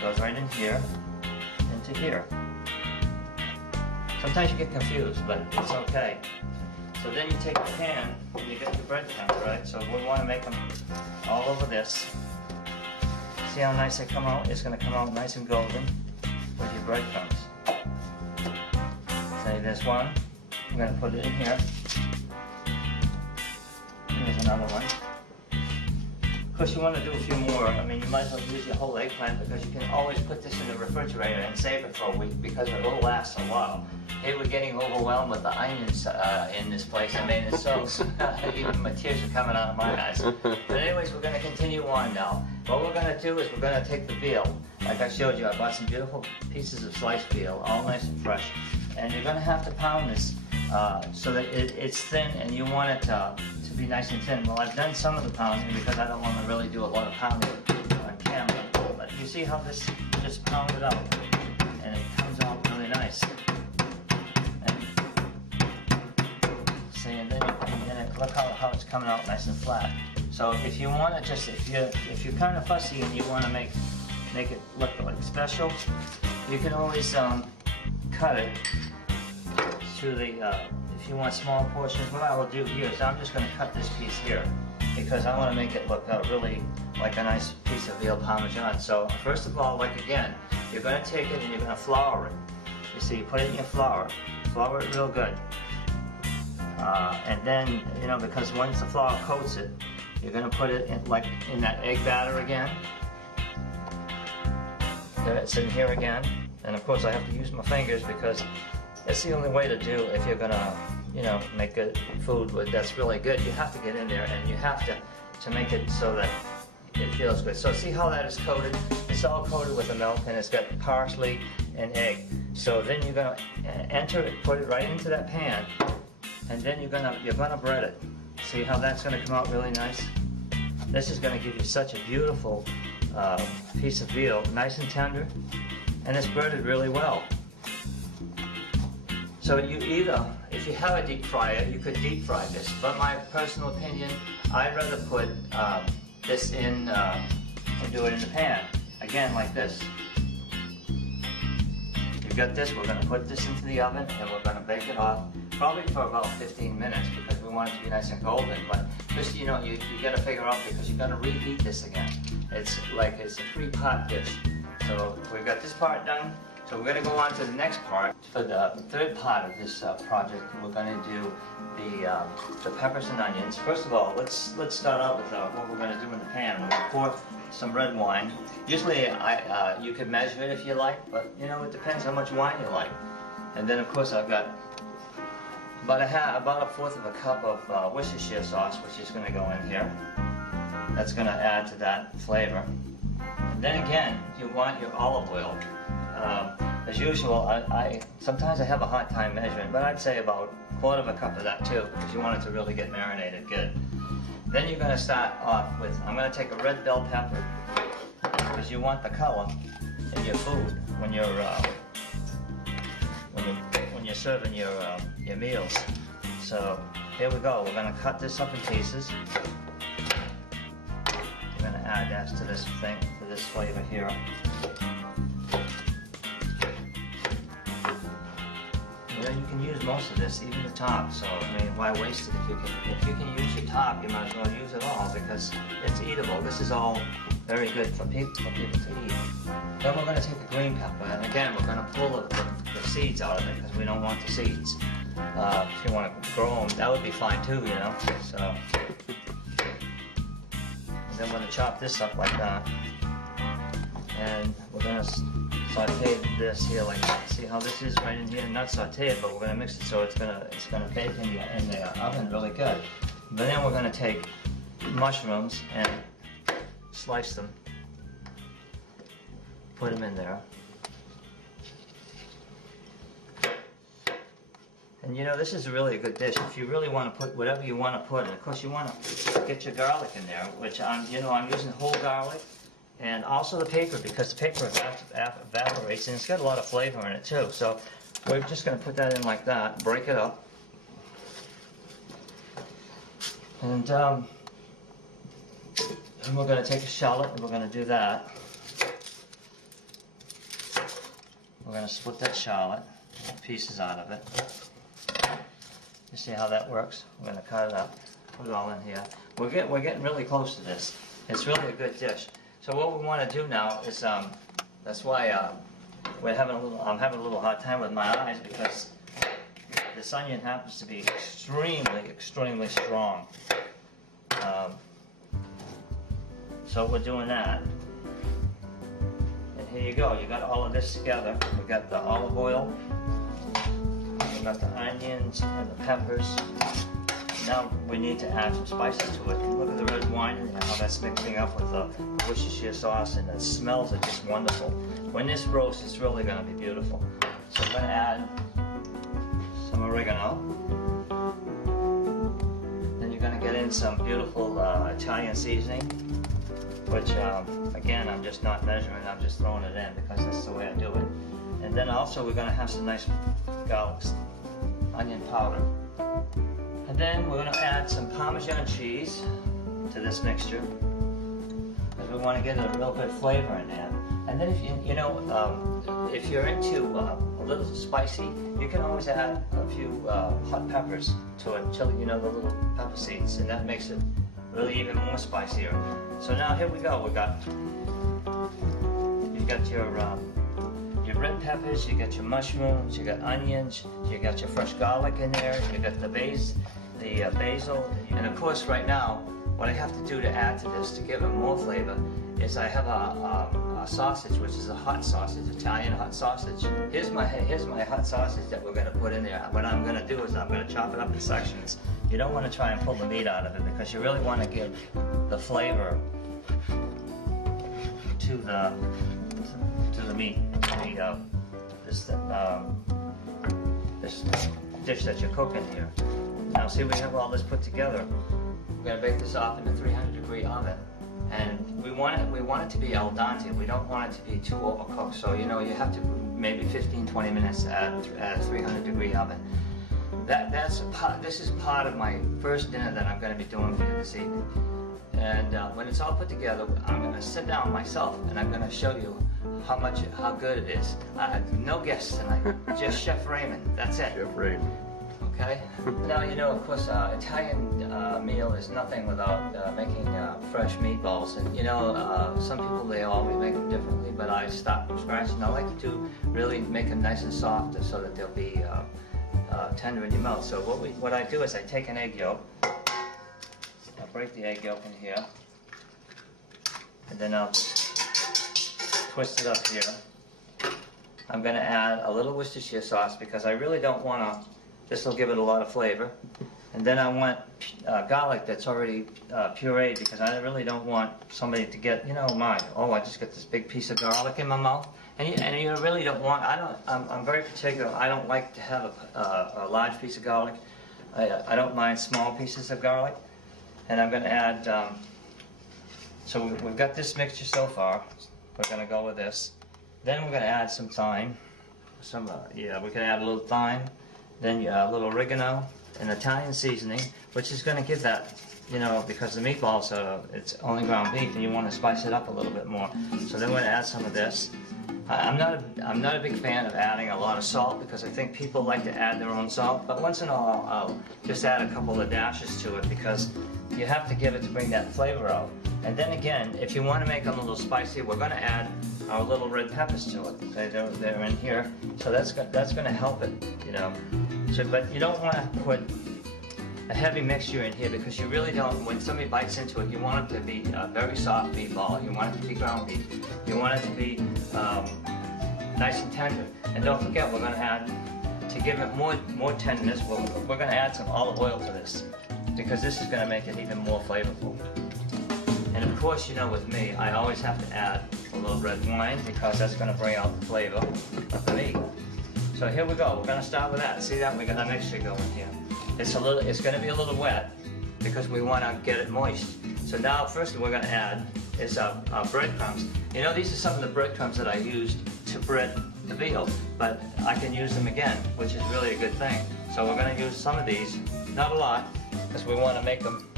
goes right in here, into here. Sometimes you get confused, but it's okay. So then you take the pan and you get your breadcrumbs, right? So we want to make them all over this. See how nice they come out? It's going to come out nice and golden with your breadcrumbs. Say there's one. I'm going to put it in here. Here's another one. Of course, you want to do a few more. I mean, you might as well use your whole eggplant because you can always put this in the refrigerator and save it for a week because it will last a while. Hey, we're getting overwhelmed with the onions in this place. I mean, it's so, even my tears are coming out of my eyes. But anyways, we're going to continue on now. What we're going to do is we're going to take the veal. Like I showed you, I bought some beautiful pieces of sliced veal, all nice and fresh. And you're going to have to pound this so that it's thin, and you want it to be nice and thin. Well, I've done some of the pounding because I don't want to really do a lot of pounding on camera. But you see how this just pounded out, and it comes out really nice. And then look how it's coming out nice and flat. So if you want to just, if you're kind of fussy and you want to make it look like special, you can always cut it through the, if you want small portions. What I will do here is I'm just going to cut this piece here because I want to make it look really like a nice piece of veal parmesan. So first of all, like again, you're going to take it and you're going to flour it. You see, you put it in your flour it real good. And then, you know, because once the flour coats it, you're going to put it in, like in that egg batter again. Then it's in here again. And of course I have to use my fingers because it's the only way to do if you're going to, you know, make good food that's really good. You have to get in there and you have to make it so that it feels good. So see how that is coated? It's all coated with the milk and it's got parsley and egg. So then you're going to enter it, put it right into that pan. And then you're gonna bread it. See how that's gonna come out really nice? This is gonna give you such a beautiful piece of veal, nice and tender, and it's breaded really well. So you either, if you have a deep fryer, you could deep fry this. But my personal opinion, I'd rather put this in and do it in the pan. Again, like this. You've got this. We're gonna put this into the oven and we're gonna bake it off. Probably for about 15 minutes because we want it to be nice and golden, but just, you know, you got to figure out because you're going to reheat this again. It's like it's a 3-pot dish. So we've got this part done. So we're going to go on to the next part. For the third part of this project, we're going to do the peppers and onions. First of all, let's start out with what we're going to do in the pan. We're going to pour some red wine. Usually you could measure it if you like, but you know, it depends how much wine you like. And then of course I've got about a fourth of a cup of Worcestershire sauce, which is going to go in here. That's going to add to that flavor. And then again, you want your olive oil. As usual, sometimes I have a hard time measuring, but I'd say about a quarter of a cup of that too, because you want it to really get marinated good. Then you're going to start off with, I'm going to take a red bell pepper, because you want the color in your food when you're serving your meals. So here we go. We're going to cut this up in pieces. We're going to add that to this thing, to this flavor here. You know, you can use most of this, even the top. So I mean, why waste it? If you can use your top, you might as well use it all because it's eatable. This is all very good for people to eat. Then we're going to take a green pepper, and again, we're going to pull the seeds out of it because we don't want the seeds. If you want to grow them, that would be fine too, you know. So, and then we're going to chop this up like that, and we're going to saute this here like that. See how this is right in here? Not sauteed, but we're going to mix it so it's going to bake in the oven really good. But then we're going to take mushrooms and slice them. Put them in there. And you know, this is really a good dish if you really want to put whatever you want to put. And of course, you want to get your garlic in there, which I'm using whole garlic, and also the paper because the paper evaporates and it's got a lot of flavor in it too. So we're just going to put that in like that, break it up, and we're going to take a shallot and we're going to do that. we're going to split that shallot, pieces out of it. You see how that works? We're going to cut it up, put it all in here. We're getting really close to this. It's really a good dish. So what we want to do now is, that's why I'm having a little hard time with my eyes, because this onion happens to be extremely strong. So we're doing that. And here you go. You got all of this together. We got the olive oil. We got the onions and the peppers. Now we need to add some spices to it. Look at the red wine and how that's mixing up with the Worcestershire sauce, and the smells are just wonderful. When this roasts, it's really going to be beautiful. So I'm going to add some oregano. Then you're going to get in some beautiful Italian seasoning, which again, I'm just not measuring, I'm just throwing it in because that's the way I do it. And then also we're going to have some nice garlic, onion powder. And then we're going to add some Parmesan cheese to this mixture, because we want to get a real good flavor in there. And then if you're into a little spicy, you can always add a few hot peppers to it, the little pepper seeds, and that makes it really even more spicier. So now here we go. You've got your red peppers, you got your mushrooms, you got onions, you got your fresh garlic in there, you got the basil, and of course right now what I have to do to add to this to give it more flavor is I have a sausage, which is a hot sausage, Italian hot sausage. Here's my hot sausage that we're going to put in there. What I'm going to do is I'm going to chop it up in sections. You don't want to try and pull the meat out of it, because you really want to give the flavor to the meat, this dish that you're cooking here. Now see, we have all this put together. We're going to bake this off in a 300-degree oven, and we want it to be al dente. We don't want it to be too overcooked. So you have to maybe 15-20 minutes at a 300-degree oven. This is part of my first dinner that I'm going to be doing for you this evening. And when it's all put together, I'm going to sit down myself and I'm going to show you how good it is. No guests tonight, just Chef Raymond. That's it. Chef Raymond. Okay. Now of course, Italian meal is nothing without making fresh meatballs. And some people, they always make them differently, but I start from scratch, and I like to really make them nice and soft so that they'll be tender in your mouth. So what I do is I take an egg yolk. I'll break the egg yolk in here, and then I'll twist it up here. I'm going to add a little Worcestershire sauce, because I really don't want to. This will give it a lot of flavor. And then I want garlic that's already pureed, because I really don't want somebody to get, I just got this big piece of garlic in my mouth. And you really don't want, I'm very particular. I don't like to have a large piece of garlic. I don't mind small pieces of garlic. And I'm going to add, so we've got this mixture so far. We're going to go with this. Then we're going to add some thyme. We can add a little thyme. Then a little oregano and Italian seasoning, which is going to give that, because the meatballs it's only ground beef, and you want to spice it up a little bit more. So then we're going to add some of this. I'm not a big fan of adding a lot of salt, because I think people like to add their own salt. But once in a while, I'll just add a couple of dashes to it, because you have to give it to bring that flavor out. And then again, if you want to make them a little spicy, we're going to add our little red peppers to it. Okay, they're in here, so that's going to help it, So, but you don't want to put a heavy mixture in here, because you really don't. When somebody bites into it, you want it to be a very soft meatball. You want it to be ground beef. You want it to be nice and tender. And don't forget, we're going to add, to give it more tenderness, we're going to add some olive oil to this, because this is going to make it even more flavorful. And of course, with me, I always have to add a little red wine, because that's going to bring out the flavor of the meat. So here we go. We're going to start with that. See that? We got a mixture going here. It's going to be a little wet, because we want to get it moist. So now, first we're going to add is our breadcrumbs. These are some of the breadcrumbs that I used to bread the veal, but I can use them again, which is really a good thing. So we're going to use some of these, not a lot, because we want to make them